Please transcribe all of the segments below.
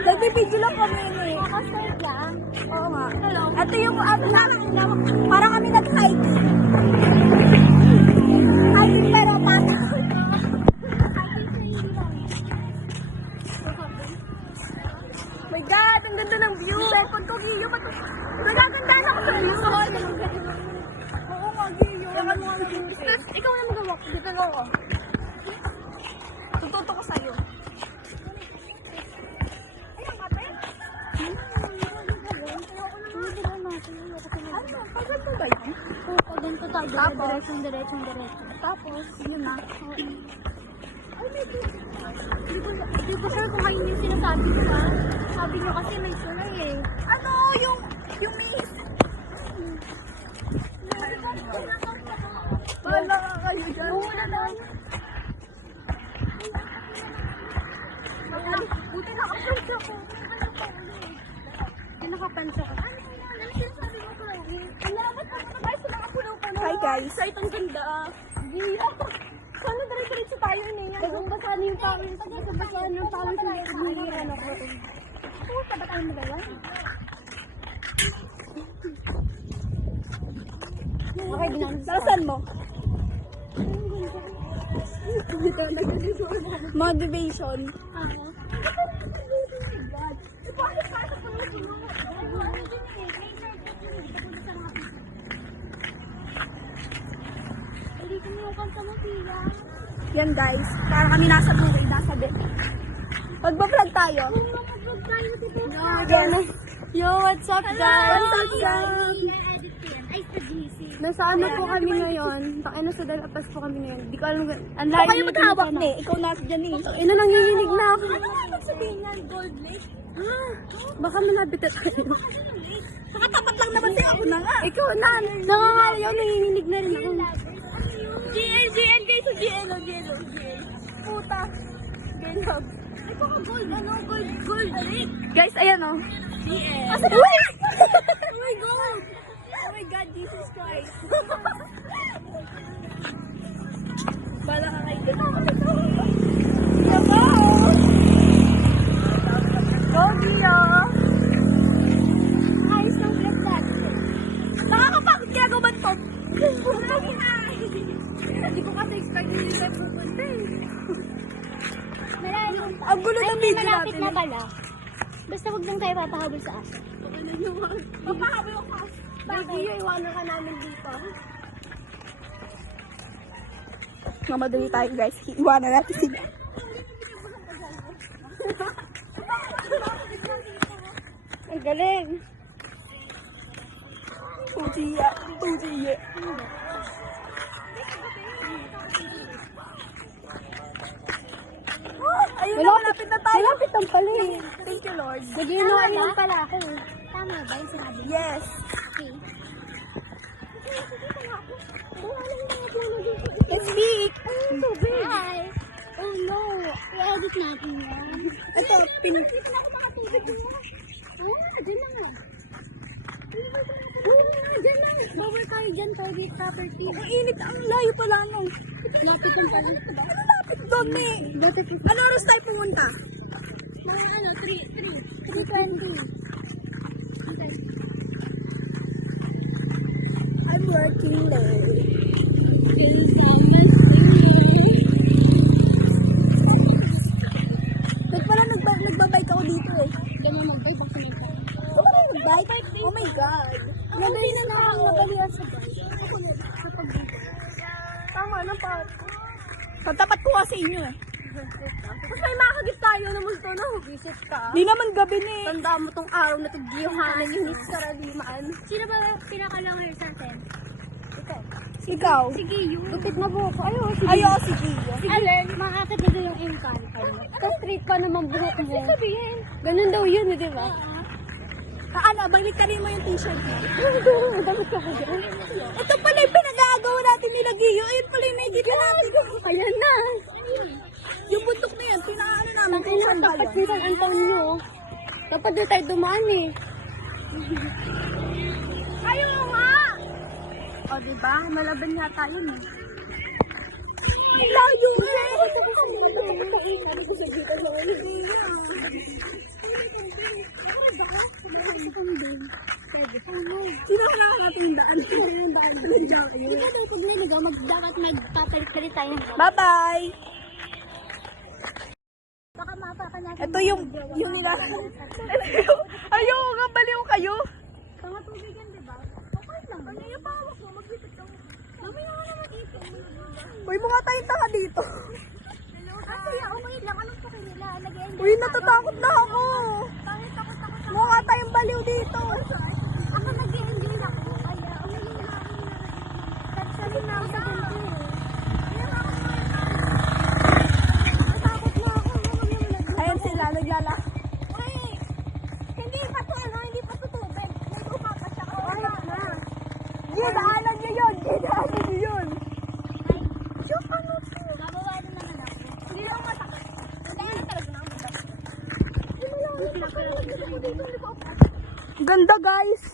Nagbibideo lang kami eh. Kakastart lang. Oo nga. Hello. Ito yung ano na, parang kami nag-hiking. Hiking pero parang. My God, ang ganda ng view. Cellphone ko, Giyo. Nagagandaan ako sa view. Oo nga, Giyo. Ikaw na mag-walk. Dito lang ako. Tututo ko sa'yo. Ayun, ate. Ano? Paganda ba yun? Oo, ganito tayo. Tapos? Diretso. Tapos, yun na. Hindi ko sure kung kayo yung sinasabi ko ba? Sabi niyo kasi may suray eh. Ano? Yung miss. Bahala ka kayo dyan. Oo na lang. Buti naka-prank ako. Hindi nakapansa ko. Ano sinasabi mo ko? Alamat na mga guys, sila kapunaw-punaw. Hi guys. Ay, ang ganda. Giya. Sana dire-diretso tayo niya. Kung basahan yung pawis, kung basahan yung pawis na niliran ako. Oo, sabat tayo magawa. Okay, ginanong Saan mo? Motivation. ako. Hindi ko mo kanta mo, Pia. Yan guys, para kami nasa bukid, nasa bed. Magpa-vlog tayo. Mag-vlog tayo, Tito. Yo, what's up guys? What's up guys? Ay, sa GC. Nasa ano po kami ngayon? Nasa Dalapas po kami ngayon. Di ko alam. Ang Ikaw layo kayo maghawak ni. Ikaw na dyan eh. Ina, nanginginig na ako. Ano nga ibig sabihin yan? Gold Lake? Baka malapit na tayo. Nakatapat lang naman tayo. Ako na nga. Ikaw na. Nangangalayaw, nanginginig na rin ako. GL guys. So GL. Puta. GL. Ito ka gold lake. Guys, ayan o. GL. Asa na? Oh my God. Oh my God, Jesus Christ. Bala ka kayo. Yabo! Go, Gio! Ayos ng vlog natin. Nakakapagod kaya gumantot. Hindi ko kasi expect na hindi tayo pupunta eh. Malayo. Ang gulo ng Ay, video malapit natin. na pala. Basta huwag lang tayo papahabol sa aso. Papahabol ako. Gio, iwanan ka namin dito. Mamadali tayo guys. Iwanan natin sila. Ang galing. Tujiya. Ayun na, malapit na tayo. Malapit ang pala eh. Thank you, Lord. Nag-inuan lang pala ako. Tama ba yung sinabi mo? Yes. Okay. Let's speak. Hi! Oh no! I-edit natin yan. Ito, pin... Dyan na nga. Dyan na. Bawal tayo dyan, private property. Ang init, ang layo pala no. Lapit ang tayo. Ano lapit doon eh? Ano oras tayo pumunta? Mga ano, 3:20. Okay. I'm working late. Ba't pala nagbabike ako dito eh? Ganun mag-bike ako nagtayo. Ano ba nagbike? Oh my God. Okay na lang ako nabaliwan sa bike. Tama na pa. Pagtapat ko kasi inyo eh. Mas may makakagit tayo na multo no. Visit ka. Di naman gabi na eh. Tandaan mo tong araw na ito, Gio, ha? Nanginis ka ralimaan. Sino ba pinakalang hair sa atin? Ikaw. Sige, yun. Gupit na buhok ko. Ayun, sige. Ayo si Gio. Alin, makakit na doon yung Encanto. Ka-straight pa naman buhok mo. Sabihin. Ganun daw yun, di ba? Ano, balik ka rin mo yung t-shirt mo. Damit ka ko dyan. Ito pala yung pinag-aagawa natin nila Gio. Ayun pala yung nakikita natin. Ayan na. Yung bundok na yan, pinaano namin Ang kung saan ba dapat yun. si San Antonio. Dapat doon tayo dumaan eh. Kayo nga! O, diba? Malaban nga tayo eh. Layo nga! Sino ka nakakapin yung daan? Yung daan. Hindi ka daw pag may lugaw, dapat magpapalit-palit tayo. Bye-bye! Baka mapapanya. Ito yung nila. Ayoko nga, baliw kayo. Mga tubig yan, di ba? Okay lang. Ano yung pawak mo? Maglipit lang. Mamaya ka naman dito. Uy, mga tayong tanga dito. Kasi okay lang. Anong pa nila? Nag-enjoy. Uy, natatakot na ako. Bakit takot ako sa... Mukha tayong baliw dito. Ako nag-enjoy ako. Kaya, Tagsalin na ako sa ganito eh. Natakot na ako. Ayan sila, naglala. Uy! Hindi pa to ano, hindi pa to tubig. May lupa pa siya. Wala na. Gidaanan nyo yun. Gidaanan nyo yun. Ay, shoot ano to? Babawa na naman ako. Hindi lang matakot. Hindi na talaga na ako matakot. Ganda, guys.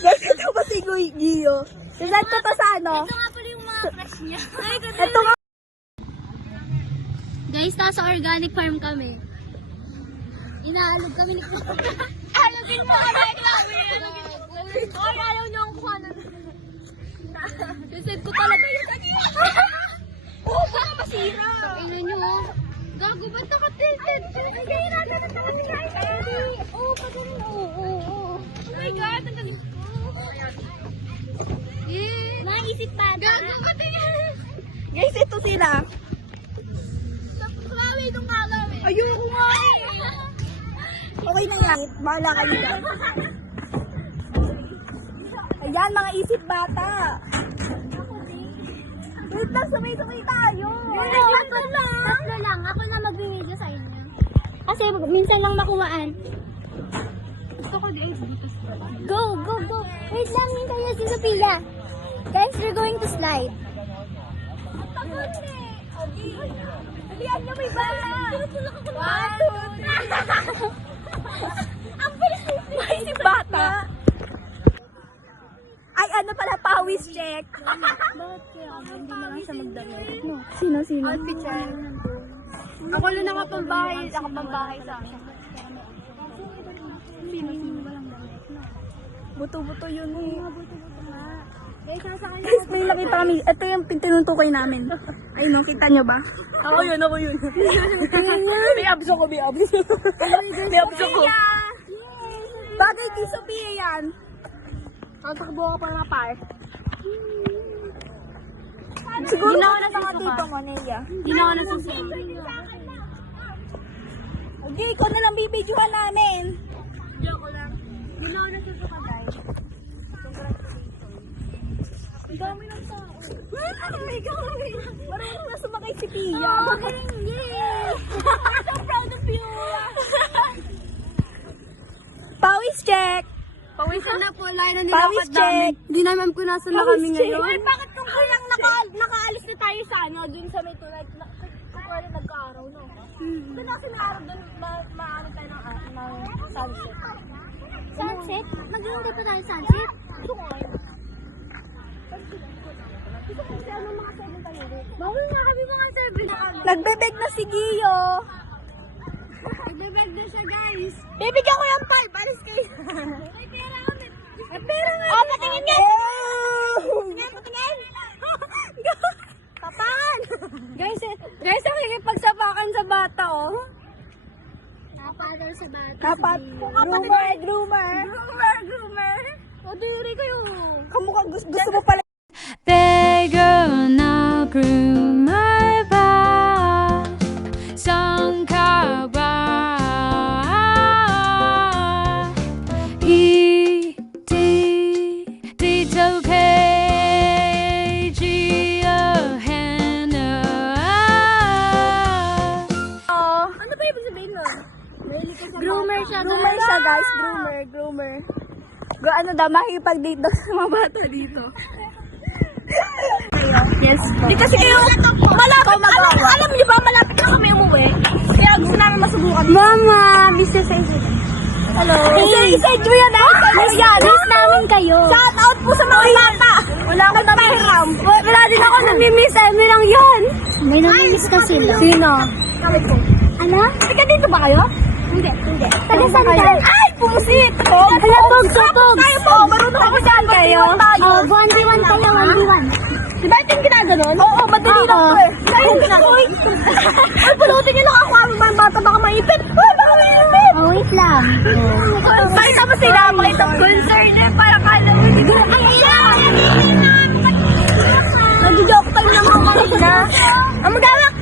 Guys, ito ba si Gio? Ilan ko to sa ano? Ito nga pala yung mga crush niya. Ay, ganda. Ito nga. Guys, nasa organic farm kami. Inaalog kami ni Alogin mo kami, Chloe! Alogin mo. Ay, ayaw niyo ang kuha na. Deserve ko talaga yun. Oo, baka masira. Tingnan niyo, oh. Gago, ba't nakatilted? Sige, natin ang nakatilted. Oo, pa ganun. Oo. Oh my God, ang galing ko. Naisip pa. Gago, ba't yan? Guys, ito sila. Chloe, itong kalaw eh. Ayoko nga eh. Okay na yan. Bahala kayo dyan. Ayan, mga isip bata. Wait lang, sumay-sumay tayo. Tatlo lang. Ako na mag-video sa inyo. Kasi minsan lang makuhaan. Gusto ko din. Go, go, go. Wait lang, minsan niya si Sophia. Guys, we're going to slide. Aliyan niyo, may bala. 1, 2, 3. Ang bilis ni Mga isip bata. Ay, ano pala, pawis check. Bakit kaya hindi na lang siya magdamit? No. Sino? Outfit check. Ako lang nakapambahay sa akin. Sino walang damit? No. Buto-buto yun eh. Buto-buto nga. Guys, nasa kanya. Guys, may nakita kami. Ito yung tinutukoy namin. Ayun, no, kita nyo ba? Ako yun. May abs ako. May abs ako. Bagay kay Sophia yan. Tatakbo ka pa na par. Siguro Ginawa na na sa sa tito mo, Neya. Ginawa na susunod. Okay, ikaw na lang bibidyohan namin. Joke lang. Ginawa na susunod, guys. Ang dami ng tao. Ay, gawin. Marunong na sumakay si Pia. Yay! So proud of you. Pawis check. Pawisan na po, layo na Pawis nilakad namin. check. Hindi naman po nasa na kami ngayon. Uy, bakit kung kailang nakaalis na tayo sa ano, dun sa may tulad, kung wala nagka-araw, no? Doon kasi may araw dun, maano tayo ng sunset. Sunset? Mag-iintay pa tayo sunset? Gusto ko ngayon. Gusto ko kasi ano mga 7 tayo dito. Bawal nga kami mga 7. Nagbebeg na si Gio. Nagbebeg na siya, guys. Bibigyan ko yung 5. Alis kayo. May pera kami. May pera nga. Oh, patingin nga. Patingin. Kapan. Guys, ang hikipagsapakan sa bata, oh. Napadal sa bata. Kapat. Groomer. O, diri kayo. Kamukha gusto mo pala. Beggar na groomer ba sang ka ba dito kay Ano ba ibig sabihin nun? Groomer siya. Groomer siya, guys. Groomer. Ano daw, makikipag-date daw sa mga bata dito. Yes. Di kasi kayo, malapit, alam niyo ba, malapit na kami umuwi. Kaya gusto namin masubukan. Mama, Mr. Sensei. Hello. Isa-isa mo yan, ha? Miss namin kayo. Shout out po sa mga bata. Wala akong namihiram. Wala din ako namimiss. Ano lang yun? May namimiss ka sila. Sino? Kami po. Ano? Teka, dito ba kayo? Hindi. Taga saan ka? Ay! pusit. Oh, Tug. tayo po. Marunong ako saan kayo. Oh, 1v1 tayo, 1v1. Diba ito yung ginaganon? Oo, madali lang po eh. Kaya yung ginaganon. Ay, pulutin niyo lang ako. Ang bata baka maipit. Ay, baka maipit. Oh, wait lang. Pakita mo sila. Pakita mo. Concern niya. Para kala mo. Nag-joke time naman ako kanina. Ang magawak.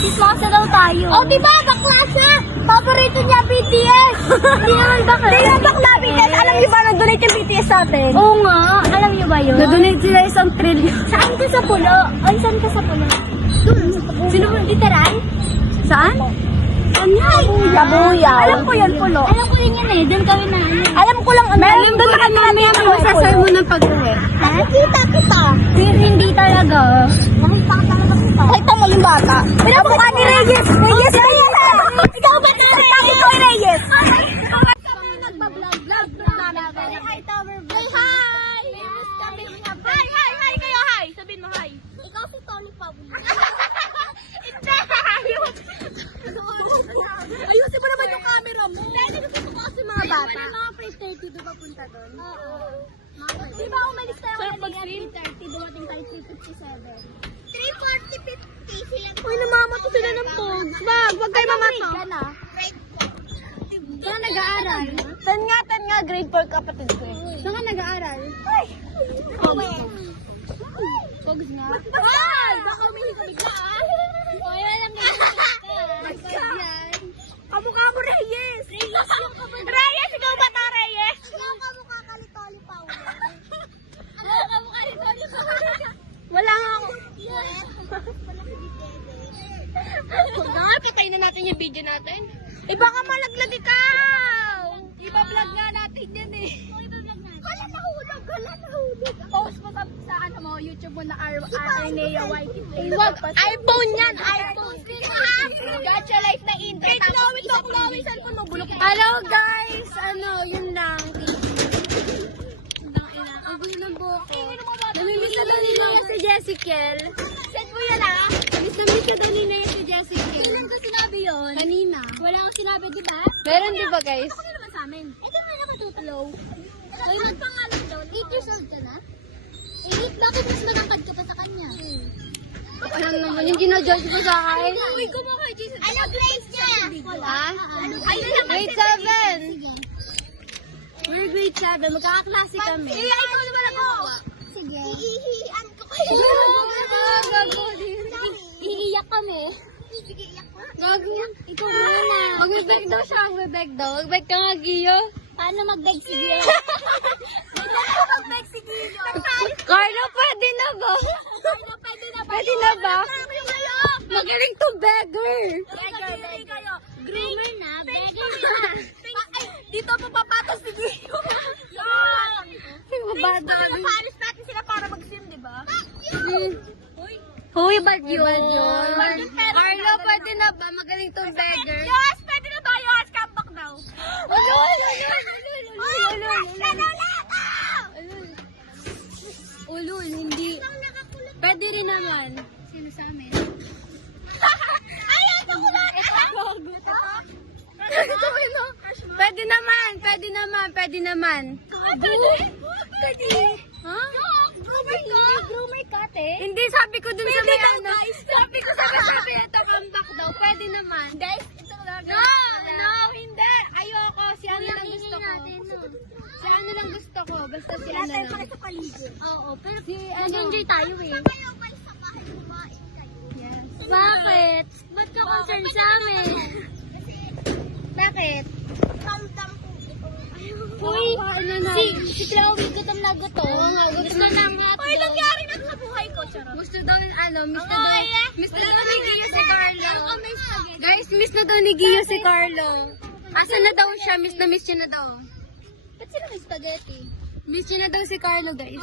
Kismasa daw tayo. Oh, diba? Bakla siya. Paborito niya BTS. Hindi naman bakla. Hindi nga bakla BTS. Alam niyo ba, nag-donate yung BTS sa atin? Oo nga. Alam niyo ba yun? Na-donate sila 1 trillion. Saan ka sa pulo? Ay, saan ka sa pulo? Sino mo literal? Saan? Ano? Kabuyaw. Alam ko yan, pulo. Alam ko yun eh. Doon kami na ano. Alam ko lang ano. Alam ko na mamaya may masasay mo ng pag-uwi. Nakikita kita. Hindi talaga. Nakita ka talaga kita. Pakita mo yung bata. Pinapukha ni Reyes. Reyes, Reyes. Ikaw ba na Reyes? Ikaw ay Reyes. Hi, Tower Vlog. Hi, hi. Hi kayo, hi. Sabihin mo hi. Ikaw si Tony Pablo. Ayusin mo naman yung camera mo. Dahil gusto ko kasi mga bata. Mga pre-30 doon papunta doon? Oo. Di ba umalis tayo kanina? 3:30, dumating tayo 3:57. 3:40, 50 sila. Uy, namamato sila ng pogs. Wag kayo mamato. Saan ka nag-aaral? Tan nga, grade 4 kapatid ko eh. Saan ka nag-aaral? Ay! Pogs nga. Ay! Baka umili ka bigla O, yan lang ganyan. Kamukha mo, Reyes! Reyes, ikaw ba ta, Reyes? Kamukha ka ni Tony Pablo. Kamukha ni Tony Pablo. Wala nga ako. Huwag na nga, patayin na natin yung video natin. Eh, baka malaglag ikaw! Iba-vlog nga natin yan eh. Hala, nahulog. Post mo sa ano mo, YouTube mo na Arnea White. Wag, iPhone yan, iPhone. Gacha life na Intel. Wait, cellphone mo, bulok. Hello guys, yun lang. Ang gulo ng buhok ko. Namimiss na daw nila si Jessikel. Send mo yan ah. Miss ka daw nila si Jessikel. Kailan ko sinabi yun? Kanina. Wala akong sinabi, di ba? Meron di ba guys? Ano naman sa amin? Eh, di ba nakatutulaw? Ay, nagpangalan daw. 8 years old ka na? 8? Bakit mas matangkad ka pa sa kanya? Alam naman yung ginajudge mo sa akin. Uy, kumuha, Jesus. Ano grade niya? Ha? Grade 7. We're grade 7. Magkakaklase kami. ikaw naman ako. Sige. Iihian ko kayo. Iiyak kami. Sige, iyak ko. Gago. Ikaw muna. Mag-beg daw siya. Mag-beg daw. Mag-beg ka nga, Giyo. Paano mag-beg si Gio? Mag-beg si Gino. Carlo, pwede na ba? Pwede na ba? Magaling to beggar. kayo. Groomer na. Beggar na. Ay, dito papapatos si Gino. Bada. Papalis natin sila para mag-sim, di ba? Huy, bad yun. Carlo, pwede na ba? Magaling to beggar. Yes, pwede na tayo. Come back now. Ulul, hindi. Pwede rin naman. Sino sa amin? Pwede naman, pwede naman, pwede naman. Pwede. Ha? Groomer ka, te? Hindi, sabi ko dun sa may ano. Sabi ko sa kasabi ito, comeback daw. Pwede naman. Guys, ito lang. No, hindi. Ayoko. Si ano lang gusto ko. Si ano lang gusto ko. Basta si ano lang. sa paligid. Oo, pero Nag-enjoy tayo eh. Bakit? Ba't ka concern sa amin? Bakit? Tamtam po. Uy, ano na? Si Chloe, gutom na gutom. Gusto na nga. Ay, nangyari na sa buhay ko, charot. Gusto daw, miss na daw ni Gio si Carlo. Guys, miss na daw ni Gio si Carlo. Asa na daw siya? Miss niya na daw. Ba't sila may spaghetti? Miss niya na daw si Carlo, guys.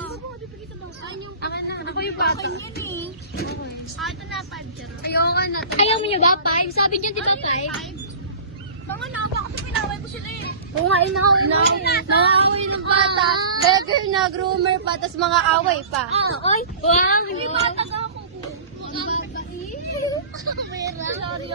Akin na, ako yung bata. Ito na, 5 charot. Ayoko nga na. Ayaw mo niya ba? 5? Sabi niya, di ba 5? Mga nawa kasi pinaway mo sila eh. Oo nga, nakakaway ng bata. Beggar na, groomer pa, tas mga away pa. Oy! Wow! Hindi ba taga ako? Bata eh. Pera. Sorry,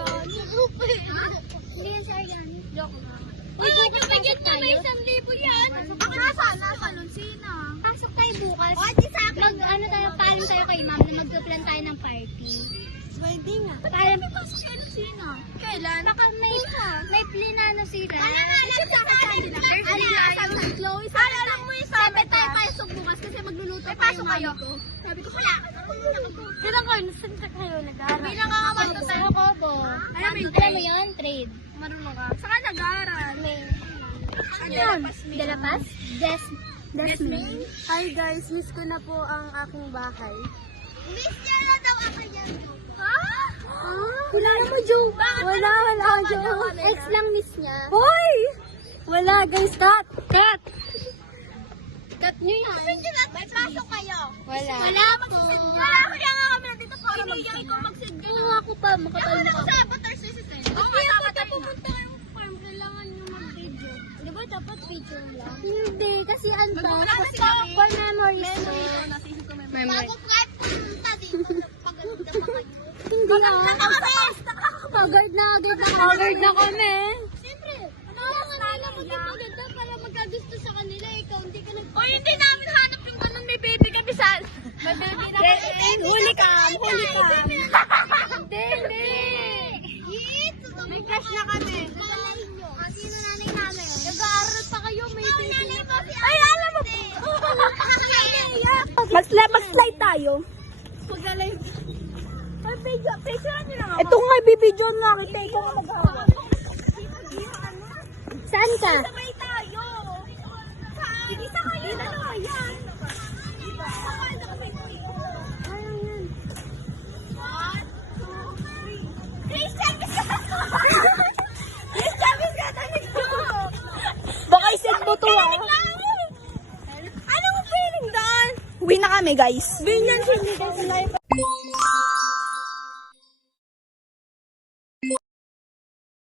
Hindi yan siya yan. Joke lang. Uy, bukas pasok tayo. May 1,000 yan. Ako nasaan? Nasaan? Sino? Pasok tayo bukas. O, di sa akin. Ano tayo, paalam tayo kay ma'am na magpaplan tayo ng party. Pwede nga. Paalam. Pasok kayo ng sino? Kailan? Baka may plinano sila. Chloe, alam mo yung sabi tayo pasok bukas kasi magluluto pa yung mami ko. Sabi ko, kaya, Kailan ko, saan ka kayo nag-aaral? bilang nga naman to tayo. Ako po. Alam mo yun? Trade. Marunong ka. Saan ka nag-aaral? Ano yun? Dalapas? Desmond. Hi guys, miss ko na po ang aking bahay. Miss niya na daw ako yan. Ha? Wala mo, Joe. Wala, Joe. Ex lang miss niya. Hoy! Wala guys, cut! Cut niyo yan. May pasok kayo. Wala po. Wala, kaya nga kami nandito para mag-send. Oo, ako pa. Makapal na ako. Sa avatar sa sisend. Okay, ako na pumunta kayong farm. Kailangan nyo mag-video. Di ba dapat picture lang? Hindi, kasi ano to? For memories to. Memory. Hindi Haggard na kami. Siyempre. Kailangan nila maganda para magkagusto sa kanila. Ikaw, hindi ka nag... O hindi namin hanap yung ganun may baby kami sa... May baby na kami. Huli ka. Hindi. May crush na kami. Sino nanay namin? Nag-aaral pa kayo, may baby na pa. Ay, alam mo po. Mag-slide tayo. Mag-live. Ay, picture nyo lang ako. Ito nga, bibidyo na kita. Ikaw nga mag-hawak. Saan ka? Sabay tayo. Sige, sa kayo. Dalawa yan. Baka isend mo to ah. Ano mo feeling doon? Uwi na kami guys. Ganyan siya.